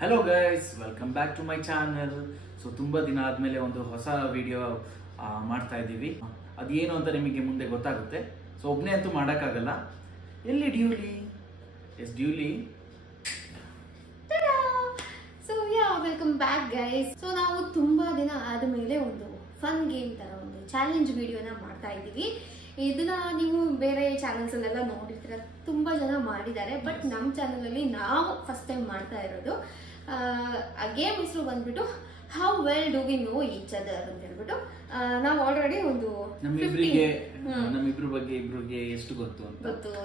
Hello guys, welcome back to my channel. So ತುಂಬ ದಿನ ಆದಮೇಲೆ ಒಂದು ಹೊಸ ವಿಡಿಯೋ ಮಾಡ್ತಾ ಇದ್ದೀವಿ. ಅದೇನು ಅಂತ ನಿಮಗೆ ಮುಂದೆ ಗೊತ್ತಾಗುತ್ತೆ. ಸೊ ಒಬ್ಬನೇ ಅಂತೂ ಮಾಡೋಕ್ಕಾಗಲ್ಲ. ಎಲ್ಲಿ ಡ್ಯೂಲಿ? ಎಸ್ ಡ್ಯೂಲಿ. So welcome back guys. So ನಾವು ತುಂಬಾ ದಿನ ಆದಮೇಲೆ ಒಂದು ಫನ್ ಗೇಮ್ ತರ ಒಂದು ಚಾಲೆಂಜ್ ವಿಡಿಯೋನ ಮಾಡ್ತಾ ಇದ್ದೀವಿ. ಇದನ್ನ ನೀವು ಬೇರೆ ಚಾನೆಲ್ಸ್ ಅಲ್ಲೆಲ್ಲ ನೋಡಿರ್ತೀರ, ತುಂಬಾ ಜನ ಮಾಡಿದ್ದಾರೆ. ಬಟ್ ನಮ್ಮ ಚಾನೆಲ್ ಅಲ್ಲಿ ನಾವು ಫಸ್ಟ್ ಟೈಮ್ ಮಾಡ್ತಾ ಇರೋದು. ಆ ಗೇಮ್ ಹೆಸರು ಬಂದ್ಬಿಟ್ಟು how well do we know each other ಅಂತ ಹೇಳ್ಬಿಟ್ಟು ನಾವು ಆಲ್ರೆಡಿ ಒಂದು ನಮ್ಮಿಬ್ರು ಬಗ್ಗೆ ಇಬ್ರಿಗೆ ಎಷ್ಟು ಗೊತ್ತು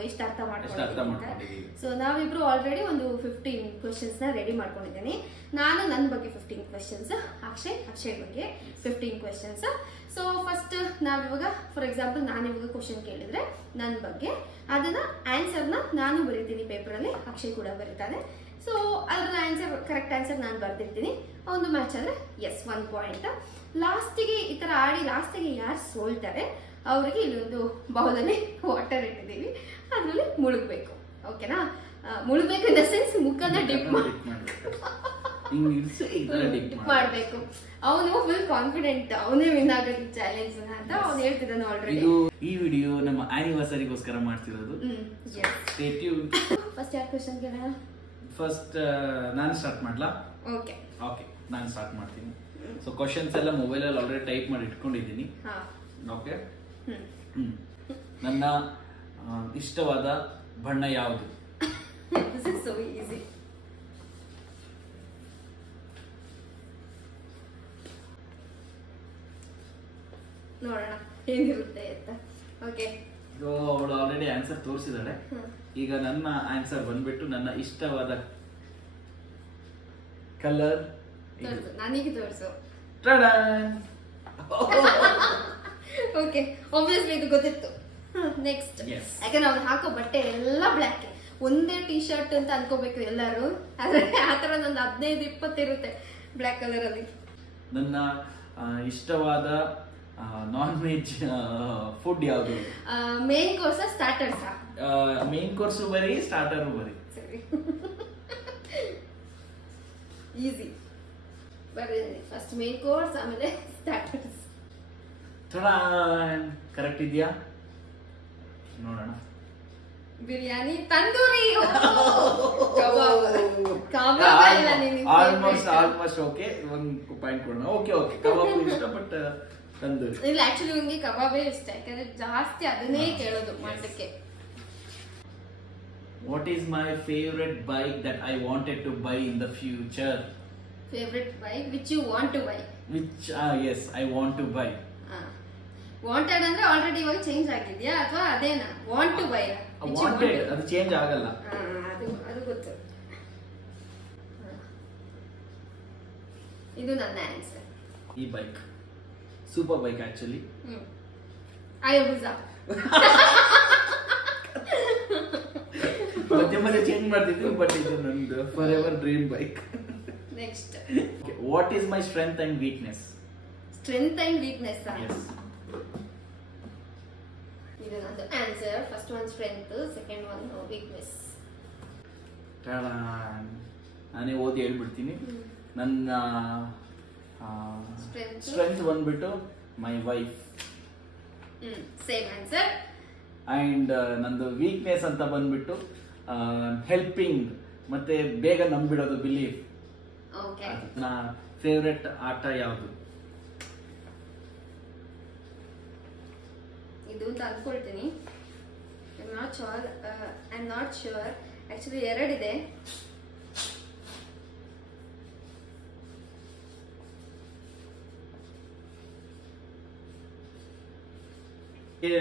ಎಷ್ಟು ಅರ್ಥ ಮಾಡ್ಕೊಂಡಿದ್ದೀವಿ. ಸೊ ನಾವಿಬ್ರು ಆಲ್ರೆಡಿ ಒಂದು 15 ಕ್ವೆಶನ್ಸ್ ನ ರೆಡಿ ಮಾಡ್ಕೊಂಡಿದ್ದೀನಿ. ನಾನು ನನ್ನ ಬಗ್ಗೆ 15 ಕ್ವೆಶನ್ಸ್, ಅಕ್ಷಯ್ ಬಗ್ಗೆ 15 ಕ್ವೆಶನ್ಸ್. ಸೊ ಫಸ್ಟ್ ನಾವಿವಾಗ ಫಾರ್ ಎಕ್ಸಾಂಪಲ್ ನಾನು ಇವಾಗ ಕ್ವಶನ್ ಕೇಳಿದ್ರೆ ನನ್ನ ಬಗ್ಗೆ ಅದನ್ನ ಆನ್ಸರ್ನ ನಾನು ಬರೀತೀನಿ ಪೇಪರ್ ಅಲ್ಲಿ, ಅಕ್ಷಯ್ ಕೂಡ ಬರೀತಾನೆ. ಸೊ ಅದ್ರ ಆನ್ಸರ್ ಕರೆಕ್ಟ್ ಆನ್ಸರ್ ನಾನು ಬರ್ದಿರ್ತೀನಿ. ಒಂದು ಮ್ಯಾಚ್ ಆದ್ರೆ ಎಸ್ 1 ಪಾಯಿಂಟ್. ಲಾಸ್ಟಿಗೆ ಈ ತರ ಆಡಿ ಲಾಸ್ಟಿಗೆ ಯಾರು ಸೋಲ್ತಾರೆ ಅವ್ರಿಗೆ ಇಲ್ಲೊಂದು ಬೌಲಲ್ಲಿ ವಾಟರ್ ಇಟ್ಟಿದ್ದೀವಿ, ಅದ್ರಲ್ಲಿ ಮುಳುಗ್ಬೇಕು. ಓಕೆನಾ? ಮುಳುಗ್ಬೇಕು ಇನ್ ದ ಸೆನ್ಸ್ ಮುಖನ ಡಿಪ್ ಮಾಡ್ಬೇಕು. ಅವನು ಫುಲ್ ಕಾನ್ಫಿಡೆಂಟ್, ಅವನೇ ವಿನ್ ಆಗೋದು ಚಾಲೆಂಜ್ ಅಂತ ಅವ್ನು ಹೇಳ್ತಿದ್ದಾನೆ ಆಲ್ರೆಡಿ. ಈ ವಿಡಿಯೋ ನಮ್ಮ ಆನಿವರ್ಸರಿಗೋಸ್ಕರ ಮಾಡ್ತಿರೋದು. ಫಸ್ಟ್ ಯಾರು ಕ್ವೆಶ್ಚನ್ ಕೇಳೋಣ? ಫಸ್ಟ್ ನಾನು ಸ್ಟಾರ್ಟ್ ಮಾಡ್ಲಾ? ಓಕೆ ನಾನು ಸ್ಟಾರ್ಟ್ ಮಾಡ್ತೀನಿ. ಸೊ ಕ್ವಶನ್ಸ್ ಎಲ್ಲ ಮೊಬೈಲ್ ಅಲ್ಲಿ ಆಲ್ರೆಡಿ ಟೈಪ್ ಮಾಡಿ ಇಟ್ಕೊಂಡಿದ್ದೀನಿ. ಓಕೆ. ನನ್ನ ಇಷ್ಟವಾದ ಬಣ್ಣ ಯಾವುದು? This is so easy. ನೋಡೋಣ ಹೇಗಿರುತ್ತೆ ಅಂತ. ಓಕೆ, ಅವಳು ಆಲ್ರೆಡಿ ಆನ್ಸರ್ ತೋರಿಸಿದಾಳೆ. ಈಗ ನನ್ನ ಆನ್ಸರ್ ಬಂದ್ಬಿಟ್ಟು ನನ್ನ ಇಷ್ಟವಾದ ಕಲರ್. ನನಗೆ ತೋರಿಸು. ಓಕೆ, ಆಬ್ವಿಯಸ್ಲಿ ಇದು ಗೊತ್ತಿತ್ತು. ನೆಕ್ಸ್ಟ್, ಯಾಕಂದ್ರೆ ಅವ್ನು ಹಾಕೋ ಬಟ್ಟೆ ಎಲ್ಲ ಬ್ಲ್ಯಾಕ್, ಒಂದೇ ಟಿ ಶರ್ಟ್ ಅಂತ ಅನ್ಕೋಬೇಕು ಎಲ್ಲರೂ. ಆದ್ರೆ ಆತರ ನಂದು 15-20 ಇರುತ್ತೆ ಬ್ಲ್ಯಾಕ್ ಕಲರ್ ಅಲ್ಲಿ. ನನ್ನ ಇಷ್ಟವಾದ ನಾನ್ ವೆಜ್ ಫುಡ್ ಯಾವುದು? Main course starters? Main course ಬರೀ, ಸ್ಟಾರ್ಟರ್ ಬರೀ. ಸರಿ, ಈಸಿ. ಬರೀ ಫಸ್ಟ್ ಮೇನ್ ಕೋರ್ಸ್, ಆಮೇಲೆ ಸ್ಟಾರ್ಟರ್ಸ್. ಕರೆಕ್ಟ್ ಇದೆಯಾ? ನೋಡೋಣ. Biryani, tandoori. Almost okay. 1 point ಕೊಡೋಣ. ಓಕೆ ಕಬಾಬ್ ಇಷ್ಟ, ಬಟ್ ತಂದೂರಿ ಇಲ್ಲ. ಆಕ್ಚುಲಿ ನಿಮ್ಗೆ ಕಬಾಬೇ ಇಷ್ಟ, ಯಾಕಂದ್ರೆ ಜಾಸ್ತಿ ಅದನ್ನೇ ಕೇಳೋದು ಮಾಡಕ್ಕೆ. What is my favorite bike that I wanted to buy in the future? Favorite bike which you want to buy? Which yes, I want to buy. Wanted ಅಂದ್ರೆ ಆಲ್ರೆಡಿ ಇವಾಗ ಚೇಂಜ್ ಆಗಿದ್ಯಾ ಅಥವಾ ಅದೇನಾ? Want to buy. ವಾಂಟೆಡ್ ಅದು change ಆಗಲ್ಲ. ಅದು ಗೊತ್ತು. ಇದು ನನ್ನ ಆನ್ಸರ್. ಈ ಬೈಕ್ ಸೂಪರ್ ಬೈಕ್ ಆಕ್ಚುಲಿ. ಅಯೋಬುಜಾ. ಮತ್ತೆ ಚೇಂಜ್ ಮಾಡ್ತಿದ್ವಿ, ಬಟ್ ಇದು ನಂದು for ever dream bike. Next, what is my strength and weakness? Strength and weakness? Yes. ಇದು ನಂದು answer. First one strength, second one weakness. ನಾನೇ ಓದಿ ಹೇಳ್ಬಿಡ್ತೀನಿ. ನನ್ನ ಸ್ಟ್ರೆಂತ್ ಬಂದ್ಬಿಟ್ಟು my wife. Same answer. And ನಂದು ವೀಕ್ನೆಸ್ ಅಂತ ಬಂದ್ಬಿಟ್ಟು ಹೆಲ್ಪಿಂಗ್, ಮತ್ತೆ ಬೇಗ ನಂಬಿಡೋದು, ಬಿಲೀವ್. ಓಕೆ. ನನ್ನ ಫೇವ್ರೆಟ್ ಆಟ ಯಾವುದು? ಇದು ಅಂತ ಅನ್ಕೊಳ್ತೀನಿ. I am not sure. Actually ಎರಡಿದೆ.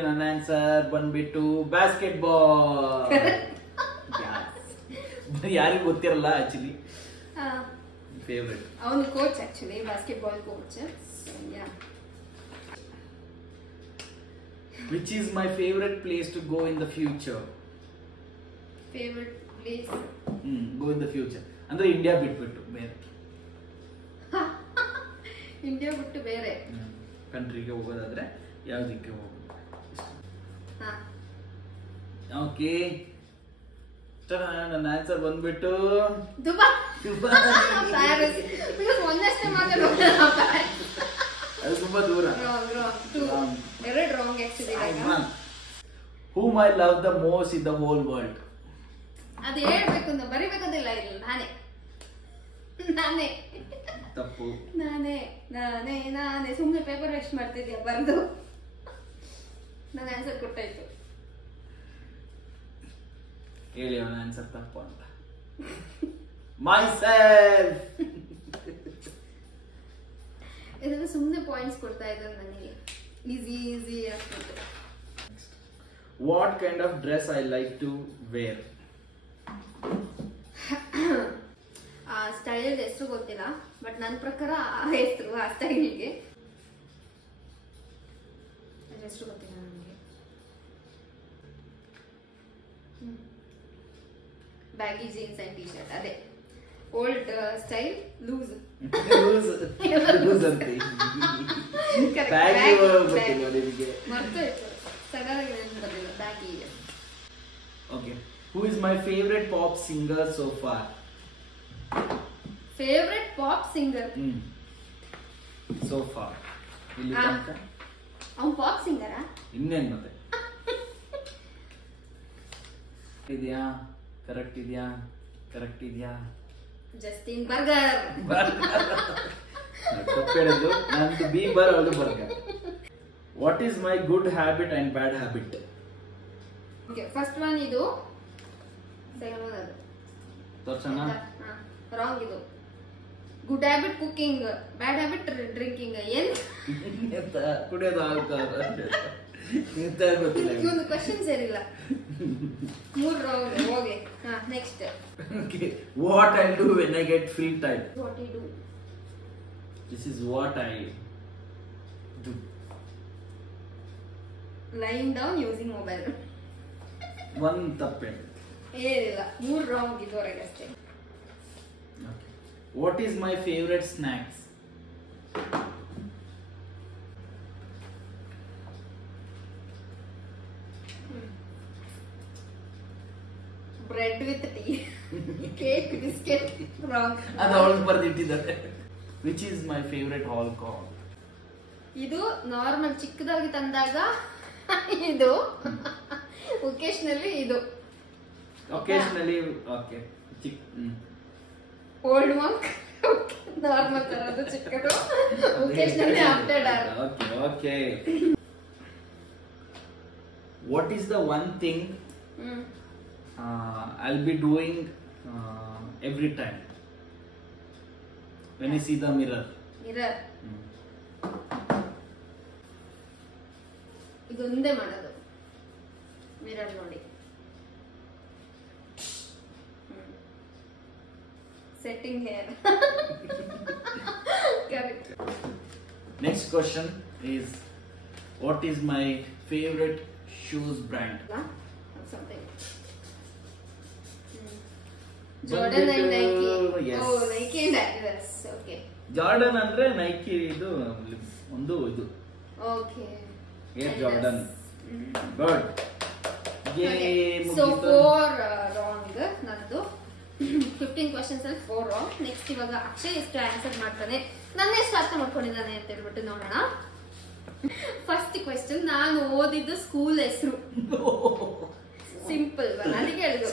ನನ್ನ ಆನ್ಸರ್ ಬಂದ್ಬಿಟ್ಟು ಬಾಸ್ಕೆಟ್ಬಾಲ್. ಯಾರಿಗೂ ಗೊತ್ತಿರಲ್ಲ ಆಕ್ಚುಲಿ. ಫೇವ್ರೆಟ್. ಅವನು coach, actually basketball coach. Which is my favorite place to go in the future? Favorite place? Go in the future. ಅಂದ್ರೆ ಇಂಡಿಯಾ ಬಿಟ್ಬಿಟ್ಟು ಬೇರೆ. ಇಂಡಿಯಾ ಬಿಟ್ಟು ಬೇರೆ ಕಂಟ್ರಿಗೆ ಹೋಗೋದಾದ್ರೆ ಯಾವ್ದಕ್ಕೆ ಹೋಗೋದು? ಓಕೆ, ನನ್ನ ಆನ್ಸರ್ ಬಂದ್ಬಿಟ್ಟು ದುಬೈ, ದುಬೈ. ಪ್ಯಾರಿಸ್. ಬಿಕಾಸ್ ಒಂದಷ್ಟೇ ಮಾತಾಡೋದು ಅದು ತುಂಬಾ ದೂರ. ಎರಡು wrong actually. Whom I love the most in the whole world. ಅದು ಹೇಳ್ಬೇಕು ಅಂತ ಬರಿಬೇಕಂತಿಲ್ಲ, ಇಲ್ಲ ನಾನೇ ತಪ್ಪು. ನಾನೇ ನಾನೇ ನಾನೇ ಸುಮ್ಮನೆ ಪೇಪರ್ ವೇಸ್ಟ್ ಮಾಡ್ತಿದ್ಯಾ ಬರ್ದು. ನನ್ನ ಆನ್ಸರ್ ಕೊಟ್ಟಾಯ್ತು. ಹೇಳಿ ಅವನ ಆನ್ಸರ್ ತಪ್ಪು ಅಂತ. Myself. ಇದೆಲ್ಲ ಸುಮ್ಮನೆ ಪಾಯಿಂಟ್ಸ್ ಕೊಡ್ತಾ ಇದ್ದಾರೆ ನನಗೆ, ಈಸಿ ಈಸಿ ಆಗ್ತಿತ್ತು. What kind of dress I like to wear? ಆ ಸ್ಟೈಲ್ ಹೆಸರು ಗೊತ್ತಿಲ್ಲ, ಬಟ್ ನನ್ನ ಪ್ರಕಾರ ಆ ಹೆಸರು ಆ ಸ್ಟೈಲ್ಗೆ ಹೆಸರು ಗೊತ್ತಿಲ್ಲ ನನಗೆ. Baggy jeans and T shirt, ಅದೇ ಓಲ್ಡ್ ಸ್ಟೈಲ್ ಲೂಸ್ Loose ಅಂತೆ. Baggy ಗೊತ್ತಿಲ್ಲ ನಿಮಗೆ. ಮರ್ತೋಯ್ತು, ಸಡನ್ ಆಗಿ ನೆನಪು ಬಂದಿಲ್ಲ. Baggy. Okay. Who is my favorite pop singer so far? Favourite pop singer So far. ಇಲ್ಲಿ ಆ. ತನಕ ಅವ್ನು ಪಾಪ್ ಸಿಂಗರಾ? ಇನ್ನೇನ್ ಮತ್ತೆ ಇದೆಯಾ? ಕರೆಕ್ಟ್ ಇದೆಯಾ? ಕರೆಕ್ಟ್ ಇದೆಯಾ? Justin Burger. ತಪ್ಪೇಳಿದ್ದು. ನಂದು ಬೀಬರ್, ಅವಳು Burger. What is my good habit and bad habit? Okay, first one ಇದು, ಸೆಕೆಂಡ್ ಒನ್ ಅದು. ತೋರ್ಸೋಣ. ರಾಂಗ್ ಇದು. Good habit cooking, bad habit drinking. ಏನ್ ಕುಡಿಯೋದು ಆಲ್ಕೋಹಾಲ್ ಎಂತ ಗೊತ್ತಿಲ್ಲ. ಇವನು ಕ್ವಶನ್ ಸೇರಿಲ್ಲ. 3 ರಾಂಗ್. ಹೋಗಿ. Next. What I do when I get free time? What you do. This is what I do. Line down using mobile. ಒಂದು ತಪ್ಪೇಳಿ. ಏನಿಲ್ಲ, 3 ರಾಂಗ್ ಇದುವರೆಗೆ ಅಷ್ಟೇ. What is my favorite snacks? Bread with tea, cake, biscuit. Wrong. ಅದು ಅವಳು ಬರ್ದಿಟ್ಟಿದ್ದಾರೆ. Which is my favorite alcohol? ಇದು normal ಚಿಕ್ಕದಾಗಿ ತಂದಾಗ ಇದು, ಒಕೇಶನಲಿ ಇದು. Occasionally, okay. Old Monk normal ತರದ್ದು ಚಿಕ್ಕದು, occasionally after dark. Okay, okay. What is the one thing I'll be doing every time when you see the mirror? Mirror. ಇದೊಂದೇ ಮಾಡೋದು, mirror ನೋಡಿ. Setting hair. Correct. Next question is, what is my favorite shoes brand? Something. Jordan and Nike. Yes. Oh, Nike and Adidas. Okay. Jordan ಅಂದ್ರೆ Nike, ಇದು ಒಂದು ಇದು. Okay. Air Jordan. Good. So 4 wrong ನಂದು. 15 questions ಅಲ್ಲಿ 4 wrong. Next ಇವಾಗ ಅಕ್ಷಯ್ ಎಷ್ಟು answer ಮಾಡ್ತಾನೆ, ನನ್ನ ಎಷ್ಟು ಅರ್ಥ ಮಾಡ್ಕೊಂಡಿದ್ದಾನೆ ಅಂತ ಹೇಳ್ಬಿಟ್ಟು ನೋಡೋಣ. ಫಸ್ಟ್ ಕ್ವೆಶ್ಚನ್, ನಾನು ಓದಿದ್ದು ಸ್ಕೂಲ್ ಹೆಸರು. ಸಿಂಪಲ್, ನನಗೆ ಹೇಳಿದ್ರು.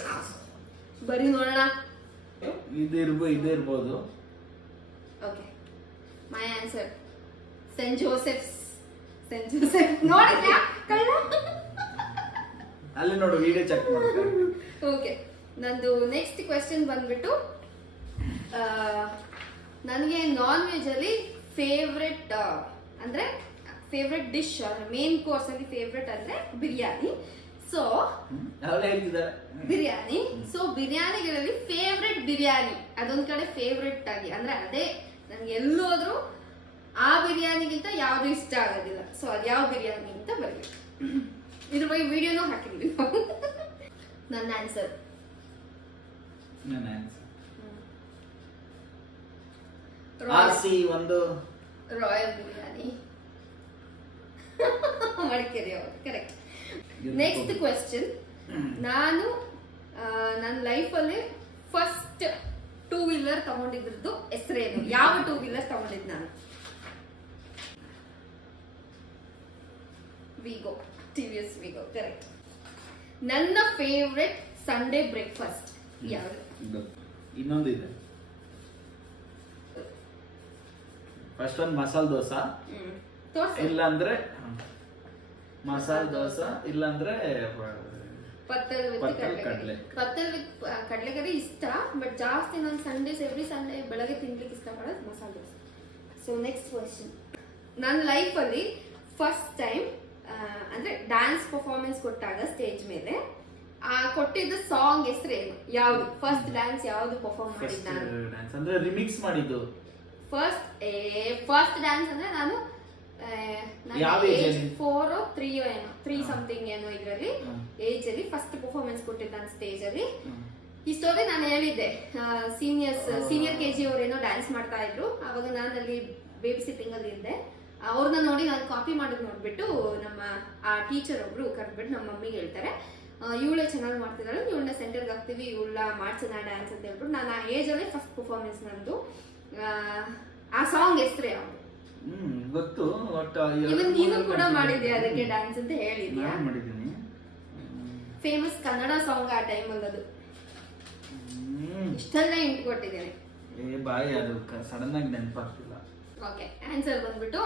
ಬರೀ ನೋಡೋಣ. ಇದಿರ್ಬೋದು. Okay, my answer St Joseph's. St Joseph ನೋಡಿದ್ಯಾ ಕಳ್ಳ? ಅಲ್ಲಿ ನೋಡು, ವಿಡಿಯೋ ಚೆಕ್ ಮಾಡಿ. ಓಕೆ, ನಂದು ನೆಕ್ಸ್ಟ್ ಕ್ವೆಶ್ಚನ್ ಬಂದ್ಬಿಟ್ಟು, ನನಗೆ ನಾನ್ ವೆಜ್ ಅಲ್ಲಿ ಫೇವ್ರೆಟ್ ಅಂದ್ರೆ ಫೇವ್ರೆಟ್ ಡಿಶ್, ಮೇನ್ ಕೋರ್ಸ್ ಅಲ್ಲಿ ಫೇವ್ರೆಟ್ ಅಂದ್ರೆ ಬಿರಿಯಾನಿ. ಸೊ ಬಿರಿಯಾನಿ. ಸೊ ಬಿರಿಯಾನಿಗಳಲ್ಲಿ ಫೇವ್ರೆಟ್ ಬಿರಿಯಾನಿ, ಅದೊಂದ್ ಕಡೆ ಫೇವ್ರೆಟ್ ಆಗಿ ಅಂದ್ರೆ ಅದೇ ನನ್ಗೆ ಎಲ್ಲೋದ್ರು ಆ ಬಿರಿಯಾನಿಗಿಂತ ಯಾವ್ದು ಇಷ್ಟ ಆಗೋದಿಲ್ಲ. ಸೊ ಅದ್ ಯಾವ ಬಿರಿಯಾನಿ ಅಂತ ಬರ್ಬೇಕು. ಇದ್ರ ಬಗ್ಗೆ ವಿಡಿಯೋನು ಹಾಕಿದ್ವಿ. ನನ್ನ ಆನ್ಸರ್ ಒಂದು ರಾಯಲ್ ಬಿರಿಯಾನಿ, ಮಡಿಕೇರಿ ಅವರು. ಕರೆಕ್ಟ್. ನೆಕ್ಸ್ಟ್ ಕ್ವೆಶ್ಚನ್, ನಾನು ನನ್ನ ಲೈಫಲ್ಲಿ ಫಸ್ಟ್ 2 ವೀಲರ್ ತಗೊಂಡಿದ್ದು ಹೆಸರೇನು? ಯಾವ 2 ವೀಲರ್ ತಗೊಂಡಿದ್ದು ನಾನು? ವಿಗೋ, TVS ವಿಗೋ, ಕರೆಕ್ಟ್. ನನ್ನ ಫೇವ್ರೆಟ್ ಸಂಡೇ ಬ್ರೇಕ್ಫಾಸ್ಟ್ ಯಾವುದು? ಇನ್ನೊಂದು ಇದೆ. ಫಸ್ಟ್ ಒಂದು ಮಸಾಲ ದೋಸಾ, ಇಲ್ಲಾಂದ್ರೆ ಮಸಾಲ ದೋಸಾ, ಇಲ್ಲಾಂದ್ರೆ ಪತ್ತಲ್ ಕಡಲೆಕರಿ ಇಷ್ಟ. ಬಟ್ ಜಾಸ್ತಿ ನಾನು ಎವ್ರಿ ಸಂಡೇ ಬೆಳಗ್ಗೆ ತಿನ್ಲಿಕ್ಕೆ ಇಷ್ಟಪಡೋದು masala dosa. So next question. ನನ್ನ ಲೈಫಲ್ಲಿ ಫಸ್ಟ್ ಟೈಮ್ ಅಂದ್ರೆ ಡ್ಯಾನ್ಸ್ ಪರ್ಫಾರ್ಮೆನ್ಸ್ ಕೊಟ್ಟಾಗ ಸ್ಟೇಜ್ ಮೇಲೆ ಕೊಟ್ಟಿದ್ದ ಸಾಂಗ್ ಹೆಸರೇನು? ಯಾವ್ದು ಫಸ್ಟ್ ಡ್ಯಾನ್ಸ್ ಯಾವ್ದು ಪರ್ಫಾರ್ಮ್ ಮಾಡಿದ್ದು ನಾನು? ಡ್ಯಾನ್ಸ್ ಅಂದ್ರೆ ರಿಮಿಕ್ಸ್ ಮಾಡಿದ್ದು. ಫಸ್ಟ್ ಡ್ಯಾನ್ಸ್ ಅಂದ್ರೆ ನಾನು 4 or 3 ಏನೋ 3 ಸಮಥಿಂಗ್ ಏನೋ ಇದ್ರಲ್ಲಿ ಏಜ್ ಅಲ್ಲಿ ಫಸ್ಟ್ ಪರ್ಫಾರ್ಮೆನ್ಸ್ ಕೊಟ್ಟಿದ್ದ ನಾನು ಸ್ಟೇಜ್ ಅಲ್ಲಿ. ಈ ಸ್ಟೋರಿ ನಾನು ಹೇಳಿದ್ದೆ. ಸೀನಿಯರ್ KG ಅವ್ರೇನೋ ಡ್ಯಾನ್ಸ್ ಮಾಡ್ತಾ ಇದ್ರು. ಅವಾಗ ನಾನು ಅಲ್ಲಿ ಬೇಬಿ ಸಿಟ್ಟಿಂಗ್ ಅಲ್ಲಿ ಇದ್ದೆ. ಅವ್ರನ್ನ ನೋಡಿ ನಾನು ಕಾಪಿ ಮಾಡೋದು ನೋಡ್ಬಿಟ್ಟು ನಮ್ಮ ಆ ಟೀಚರ್ ಒಬ್ರು ಕರೆದ್ಬಿಟ್ಟು ನಮ್ಮ ಮಮ್ಮಿಗೆ ಹೇಳ್ತಾರೆ, ಇವಳೇ ಚೆನ್ನಾಗಿ ಮಾಡ್ತಿದ್ದಾಳೆ, ಇವಳನ್ನ ಸೆಂಟರ್ಗೆ ಹಾಕ್ತಿವಿ, ಇವಳ ಮಾಡ್ಸೋಣ ಡ್ಯಾನ್ಸ್ ಅಂತ ಹೇಳ್ಬಿಟ್ಟು. ನಾನು ಆ ಏಜ್ ಅಲ್ಲೇ ಫಸ್ಟ್ ಪರ್ಫಾರ್ಮೆನ್ಸ್ ನಂದು. ಆ ಸಾಂಗ್ ಹೆಸರೇ ಯಾವುದು? ಗೊತ್ತು. ನೀನು ಕೂಡ ಮಾಡಿದ್ಯಾ ಅದಕ್ಕೆ ಡ್ಯಾನ್ಸ್ ಅಂತ ಹೇಳಿದ್ಯಾ? ಫೇಮಸ್ ಕನ್ನಡ ಸಾಂಗ್ ಆ ಟೈಮಲ್ಲಿ ಅದು. ಇಷ್ಟೆಲ್ಲ ಇಂಟು ಕೊಟ್ಟಿದ್ದೇನೆ. ಬಾಯಿ ಅದು ಸಡನ್ ಆಗಿ ನೆನಪಾಗ್ತಿಲ್ಲ. ಓಕೆ, ಆನ್ಸರ್ ಬಂದ್ಬಿಟ್ಟು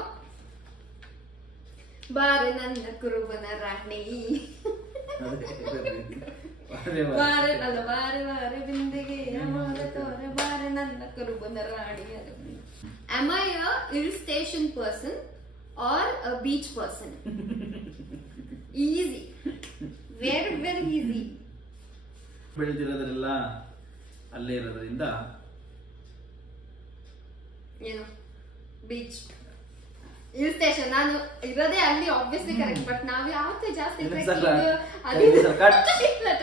ಬಾರೆ ನನ್ನ ಕುರುಬನ ರಾಣಿ, ಬಾರೆ ಅಲ್ಲ ಬಾರೆ ಬಾರೆ ಬಿಂದಿಗೆ ತೋರೆ ಬಾರೆ ನನ್ನ ಕುರುಬನ ರಾಣಿ. Am I a hill station person or a beach person? Easy, very very easy. ಬೆಳೆದಿರೋದ್ರೆಲ್ಲ ಅಲ್ಲೇ ಇರೋದ್ರಿಂದ ಏನು ಬೀಚ್, ಹಿಲ್ ಸ್ಟೇಷನ್. ನಾನು ಇರೋದೇ ಅಲ್ಲಿ ಆಬ್ವಿಯಸ್ಲಿ ಕರೆಕ್ಟ್. ಬಟ್ ನಾವ್ ಯಾವತ್ತೂ ಜಾಸ್ತಿ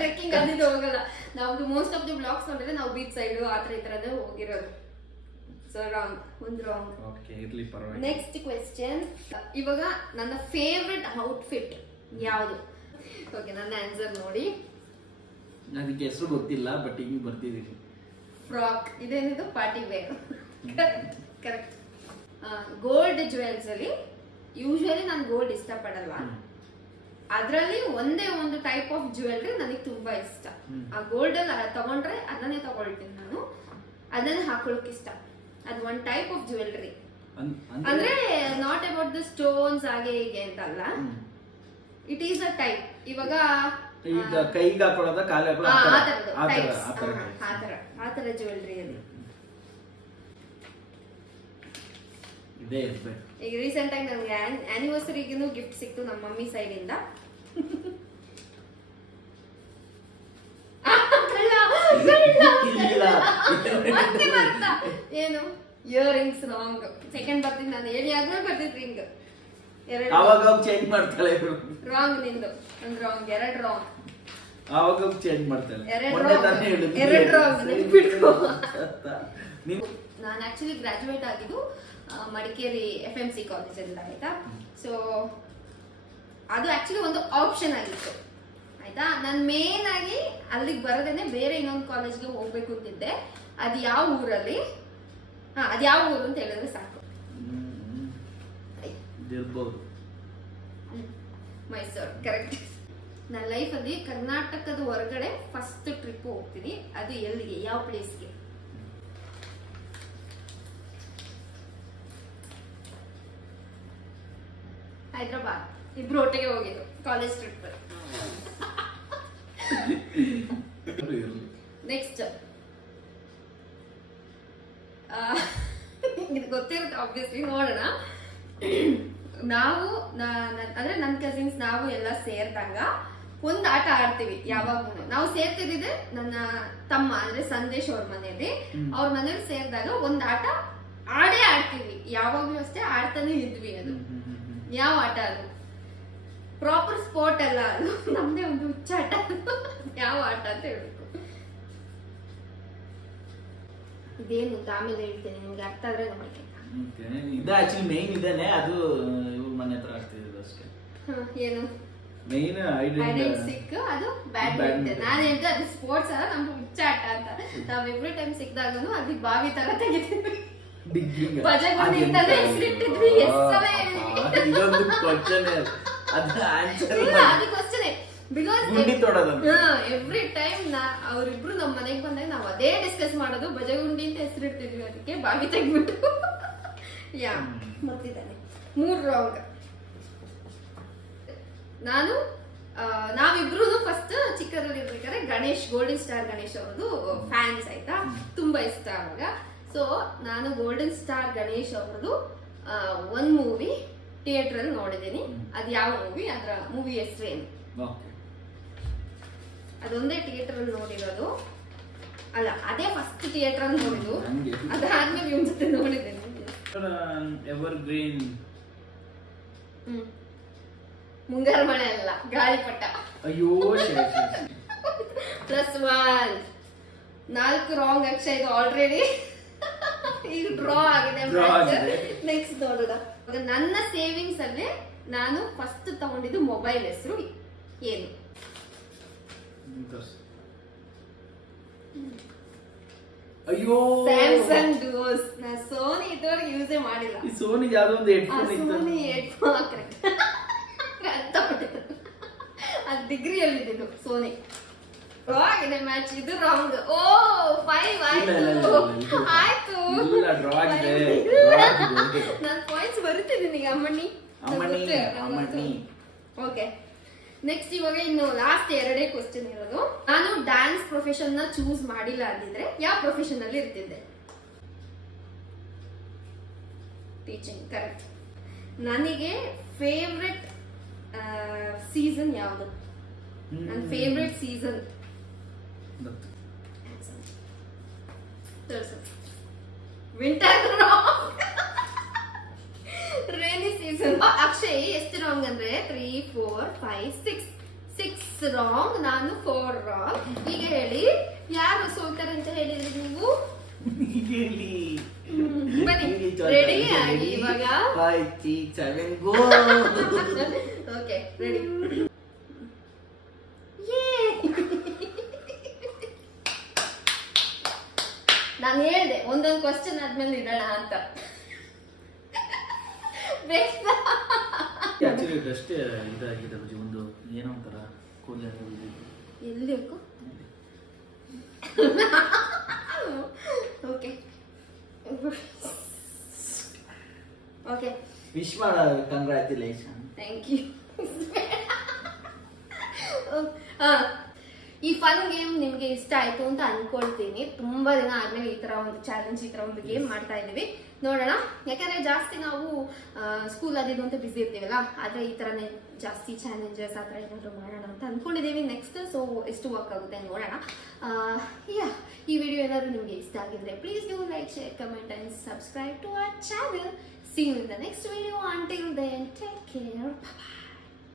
ಟ್ರೆಕ್ಕಿಂಗ್ ಅದಿದ್ದು ಹೋಗಲ್ಲ. ನಾವು ಮೋಸ್ಟ್ ಆಫ್ ದಿ ಬ್ಲಾಗ್ಸ್ ನೋಡಿದ್ರೆ ನಾವು ಬೀಚ್ ಸೈಡ್ ಆತರ ಈ ತರದೇ ಹೋಗಿರೋದು. ಸೊ ರಾಂಗ್, ಒಂದು ರಾಂಗ್. ಓಕೆ, ಇರ್ಲಿ ಪರವಾಗಿಲ್ಲ. Next question. ಇವಾಗ ನನ್ನ ಫೇವ್ರೆಟ್ ಔಟ್ಫಿಟ್ ಯಾವುದು? ಓಕೆ, ನನ್ನ ಆನ್ಸರ್ ನೋಡಿ. ನನಗೆ ಹೆಸರು ಗೊತ್ತಿಲ್ಲ, ಬಟ್ ಹಿಂಗ್ ಬರ್ತಿದೀನಿ. ಫ್ರಾಕ್. ಇದೇನಿದು? Party wear. Correct. Gold jewels ಅಲ್ಲಿ ಯೂಶುವಲಿ ನಾನು ಗೋಲ್ಡ್ ಇಷ್ಟಪಡಲ್ಲ. ಅದ್ರಲ್ಲಿ ಒಂದೇ ಒಂದು ಟೈಪ್ ಆಫ್ ಜ್ಯುವೆಲ್ರಿ ನನಗೆ ತುಂಬಾ ಇಷ್ಟ. ಆ ಗೋಲ್ಡ್ ಅಲ್ಲಿ ತಗೊಂಡ್ರೆ ಅದನ್ನೇ ತಗೊಳ್ತೀನಿ ನಾನು, ಅದನ್ನೇ ಹಾಕೊಳಕ್ ಇಷ್ಟ. ಅದು ಒಂದ್ ಟೈಪ್ ಆಫ್ ಜ್ಯುವೆಲ್ರಿ. ಅಂದ್ರೆ ನಾಟ್ ಅಬೌಟ್ ದ ಸ್ಟೋನ್ಸ್ ಹಾಗೆ ಹೀಗೆ ಅಂತಲ್ಲ, ಇಟ್ ಈಸ್ ಅ ಟೈಪ್. ಇವಾಗ ಕೈಗೆ ಹಾಕೊಳ್ಳೋದ, ಕಾಲ ಆತರ ಜ್ಯುವೆಲ್ರಿ ಅಲ್ಲಿ ಇದೆ. ಈಗ ರೀಸೆಂಟ್ ಆಗಿ ನನ್ಗೆ ಆನಿವರ್ಸರಿಗೂ ಗಿಫ್ಟ್ ಸಿಕ್ತು ನಮ್ಮ ಮಮ್ಮಿ ಸೈಡ್ ಇಂದ. ಏನು ಇಯರ್ ರಿಂಗ್ಸ್ ರಾಂಗ್. ಸೆಕೆಂಡ್ ಬರ್ತೀನಿ ನಾನು, ಹೇಳಿ ಆದ್ಮೇಲೆ ಬರ್ತಿದ್ ರಿಂಗ್. ಅವಾಗ ಚೇಂಜ್ ಮಾಡ್ತಾಳೆ. ರಾಂಗ್ ನಿಂದು, ಒಂದು ರಾಂಗ್, 2 ರಾಂಗ್. ಅವಾಗ ಚೇಂಜ್ ಮಾಡ್ತಾಳೆ. 2 ರಾಂಗ್ ನೆನ್ಪಿಟ್ಕೋ. ನಾನು ಆಕ್ಚುಲಿ ಗ್ರಾಜುಯೇಟ್ ಆಗಿದ್ದು ಮಡಿಕೇರಿ FMC ಕಾಲೇಜಲ್ಲಿ, ಆಯ್ತಾ. ಸೊ ಅದು ಆಕ್ಚುಲಿ ಒಂದು ಆಪ್ಷನ್ ಆಗಿತ್ತು, ಆಯ್ತಾ. ನಾನು ಮೇನ್ ಆಗಿ ಅಲ್ಲಿಗೆ ಬರೋದೇನೆ ಬೇರೆ ಇನ್ನೊಂದು ಕಾಲೇಜ್ಗೆ ಹೋಗ್ಬೇಕು ಅಂತಿದ್ದೆ. ಅದು ಯಾವ ಊರಲ್ಲಿ, ಅದು ಯಾವ ಊರು ಅಂತ ಹೇಳಿದ್ರೆ ಸಾಕು. ಮೈಸೂರು, ಕರೆಕ್ಟ್. ನನ್ನ ಲೈಫಲ್ಲಿ ಕರ್ನಾಟಕದ ಹೊರಗಡೆ ಫಸ್ಟ್ ಟ್ರಿಪ್ ಹೋಗ್ತೀನಿ. ಅದು ಎಲ್ಲಿಗೆ, ಯಾವ ಪ್ಲೇಸ್ಗೆ? ಹೈದ್ರಾಬಾದ್. ಇಬ್ರು ಒಟ್ಟಿಗೆ ಹೋಗಿದ್ದು ಕಾಲೇಜ್ ಟ್ರಿಪ್. ನೆಕ್ಸ್ಟ್, ಇದು ಗೊತ್ತಿರುತ್ತೆ ಆಬ್ವಿಯಸ್ಲಿ, ನೋಡೋಣ. ನಾವು ಅಂದ್ರೆ ನನ್ನ ಕಸಿನ್ಸ್ ನಾವು ಎಲ್ಲ ಸೇರಿದಾಗ ಒಂದ್ ಆಟ ಆಡ್ತೀವಿ ಯಾವಾಗ್ಲೂ. ನಾವು ಸೇರ್ತಿದ್ದೆ ನನ್ನ ತಮ್ಮ ಅಂದ್ರೆ ಸಂದೇಶ್ ಅವ್ರ ಮನೆಯಲ್ಲಿ. ಅವ್ರ ಮನೇಲಿ ಸೇರಿದಾಗ ಒಂದ್ ಆಟ ಆಡೇ ಆಡ್ತೀವಿ, ಯಾವಾಗ್ಲೂ ಅಷ್ಟೇ ಆಡ್ತಾನೆ ಇದ್ವಿ. ಅದು ಯಾವ ಆಟ? ಅದು ಪ್ರಾಪರ್ ಸ್ಪೋರ್ಟ್ ಅಲ್ಲ, ಅದು ನಮ್ದೇ ಒಂದು ಹುಚ್ಚಾಟ. ಯಾವ ಆಟ ಅಂತ ಹೇಳ್ಬೇಕು. ಇದೇನು ಆಮೇಲೆ ಹೇಳ್ತೇನೆ, ನಿಮ್ಗೆ ಅರ್ಥ ಆದ್ರೆ ನೋಡಿ. ಇದು ಆಕ್ಚುಲಿ ಮೇನ್ ಇದೇನೆ, ಅದು ಇವ್ರ ಮನೆ ಹತ್ರ ಆಡ್ತಿದ್ರು ಅಷ್ಟೇ. ಏನು ಮೇನ್ ಹೈಡ್ ಸಿಕ್ ಅದು ಬ್ಯಾಡ್ಮಿಂಟನ್. ನಾನು ಹೇಳ್ದೆ ಅದು ಸ್ಪೋರ್ಟ್ಸ್ ಅಲ್ಲ, ನಮ್ಗೆ ಹುಚ್ಚಾಟ ಅಂತ. ನಾವ್ ಎವ್ರಿ ಟೈಮ್ ಸಿಕ್ದಾಗನು ಅದಕ್ಕೆ ಬಾವಿ ತರ ತೆಗಿತೀವಿ. ಬಜಗುಂಡಿ ಅಂತಾನೆ ಹೆಸರಿಟ್ಟಿದ್ವಿ. ಅದು ಕ್ವಶನ್ ಬಿಕಾಸ್ ಎವ್ರಿ ಟೈಮ್ ಅವ್ರಿಬ್ರು ನಮ್ ಮನೆಗ್ ಬಂದಾಗ ನಾವ್ ಅದೇ ಡಿಸ್ಕಸ್ ಮಾಡೋದು. ಬಜಗುಂಡಿ ಅಂತ ಹೆಸರಿಡ್ತಿದ್ವಿ, ಅದಕ್ಕೆ ಬಾವಿ ತೆಗ್ಬಿಟ್ಟು. ಯಾ ಮತ್ತಿದ್ದಾನೆ 3 ರಾಂಗ್. ನಾವಿಬ್ರು ಫಸ್ಟ್ ಚಿಕ್ಕದ್ರಲ್ಲಿರ್ಬೇಕಾದ್ರೆ ಗಣೇಶ್, ಗೋಲ್ಡನ್ ಸ್ಟಾರ್ ಗಣೇಶ್ ಅವ್ರದ್ದು ಫ್ಯಾನ್ಸ್ ಆಯ್ತಾ, ತುಂಬಾ ಇಷ್ಟ ಅವಾಗ. ಸೊ ನಾನು ಗೋಲ್ಡನ್ ಸ್ಟಾರ್ ಗಣೇಶ್ ಅವ್ರದ್ದು ಒಂದ್ ಮೂವಿ ಥಿಯೇಟರ್ ಅಲ್ಲಿ ನೋಡಿದೀನಿ. ಅದ್ ಯಾವ ಮೂವಿ, ಅದ್ರ ಮೂವಿ ಹೆಸರೇನು? ಅದೊಂದೇ ಥಿಯೇಟರ್ ಅಲ್ಲಿ ನೋಡಿರೋದು ಅಲ್ಲ, ಅದೇ ಫಸ್ಟ್ ಥಿಯೇಟರ್ ಅಲ್ಲಿ ನೋಡಿದ್ದು. ಅದಾದ್ಮೇಲೆ ಇವ್ನ ಜೊತೆ ನೋಡಿದ್ದೇನೆ. Ever green. ಮುಂಗಾರು ಮಳೆ ಅಲ್ಲ, ಗಾಳಿಪಟ. ಅಯ್ಯೋ +1. 4 ರಾಂಗ್ ಅಕ್ಷಯ ಇದು ಆಲ್ರೆಡಿ. ಈಗ ಡ್ರಾ ಆಗಿದೆ. ನೆಕ್ಸ್ಟ್ ನೋಡೋಣ. ನನ್ನ ಸೇವಿಂಗ್ಸ್ ಅಲ್ಲೇ ನಾನು ಫಸ್ಟ್ ತಗೊಂಡಿದ್ದು ಮೊಬೈಲ್ ಹೆಸರು ಏನು? ಅಯ್ಯೋ ಸ್ಯಾಮ್ಸಂಗ್ ಡುವೋಸ್. ನಾ ಸೋನಿ ಇದುವರೆಗೆ ಯೂಸೇ ಮಾಡಿಲ್ಲ. ಈ ಸೋನಿ ಯಾವ್ದೋ ಒಂದು ಹೆಡ್ಫೋನ್ ಇತ್ತು. ಸೋನಿ ಹೆಡ್ಫೋನ್ ಅಂತ ಅದು ಡಿಗ್ರಿಯಲ್ಲಿ ಇದ್ದಿದ್ದು ಸೋನಿ. ಆಗಿದೆ ಮ್ಯಾಚ್. ಇದು ರಾಂಗ್. ಓ 5 ಆಯ್ತು. ನಾನು ಪಾಯಿಂಟ್ಸ್ ಬರುತ್ತಿದ್ದೀನಿ ಈಗ. ಅಮ್ಮಣ್ಣಿ. ಓಕೆ, ನೆಕ್ಸ್ಟ್ ಇವಾಗ ಇನ್ನು ಲಾಸ್ಟ್ 2 ಕ್ವಶನ್ ಇರೋದು. ನಾನು ಡ್ಯಾನ್ಸ್ ಪ್ರೊಫೆಷನ್ ನ ಚೂಸ್ ಮಾಡಿಲ್ಲ ಅಂದಿದ್ರೆ ಯಾವ ಪ್ರೊಫೆಷನ್ ಅಲ್ಲಿ ಇರ್ತಿದ್ದೆ? ಟೀಚಿಂಗ್. ಕರೆಕ್ಟ್. ನನಗೆ ಫೇವ್ರೆಟ್ ಸೀಸನ್ ಯಾವುದು? ನನ್ನ favourite season winter. Rainy season. Akshay ಎಷ್ಟು ರಾಂಗ್ ಅಂದ್ರೆ 3, 4, 5, 6 ರಾಂಗ್. ನಾನು 4 ರಾಂಗ್. ಈಗ ಹೇಳಿ ಯಾರು ಸೋಲ್ತಾರೆ ಅಂತ ಹೇಳಿದ್ರಿ ನೀವು? ಬನ್ನಿ, ರೆಡಿ ಆಗಿ ಇವಾಗ. 5, 6, 7 ಗೋ. Okay, ready. ನಾನು ಹೇಳ್ದೆ ಒಂದೊಂದು ಕ್ವಶನ್ ಆದ್ಮೇಲೆ ಇಡೋಣ ಅಂತ. ಅಷ್ಟೇ ಇದಾಗಿದೆ ಒಂದು ಏನೋ ಒಂಥರ ಕೂಲ್. ಎಲ್ಲಿ ಓಕೆ ಓಕೆ, ವಿಶ್ ಮಾಡ. ಕಂಗ್ರಾಚುಲೇಷನ್. Thank you. ಈ ಫನ್ ಗೇಮ್ ನಿಮ್ಗೆ ಇಷ್ಟ ಆಯ್ತು ಅಂತ ಅನ್ಕೊಳ್ತೀನಿ. ತುಂಬಾ ದಿನ ಆದ್ಮೇಲೆ ಈ ತರ ಒಂದು ಚಾಲೆಂಜ್, ಈ ತರ ಒಂದು ಗೇಮ್ ಮಾಡ್ತಾ ಇದೀವಿ. ನೋಡೋಣ, ಯಾಕಂದ್ರೆ ಜಾಸ್ತಿ ನಾವು ಸ್ಕೂಲ್ ಅದಿದ್ದು ಅಂತ ಬಿಸಿ ಇರ್ತೀವಲ್ಲ, ಆದ್ರೆ ಈ ತರನೇ ಜಾಸ್ತಿ ಚಾಲೆಂಜಸ್ ಆತರ ಏನಾದ್ರು ಮಾಡೋಣ ಅಂತ ಅನ್ಕೊಂಡಿದೀವಿ ನೆಕ್ಸ್ಟ್. ಸೊ ಎಷ್ಟು ವರ್ಕ್ ಆಗುತ್ತೆ ನೋಡೋಣ. ಈ ವಿಡಿಯೋ ಏನಾದ್ರು ನಿಮ್ಗೆ ಇಷ್ಟ ಆಗಿದ್ರೆ please do like, share, comment and subscribe to our channel. See you in the next video. Until then, take care. Bye bye.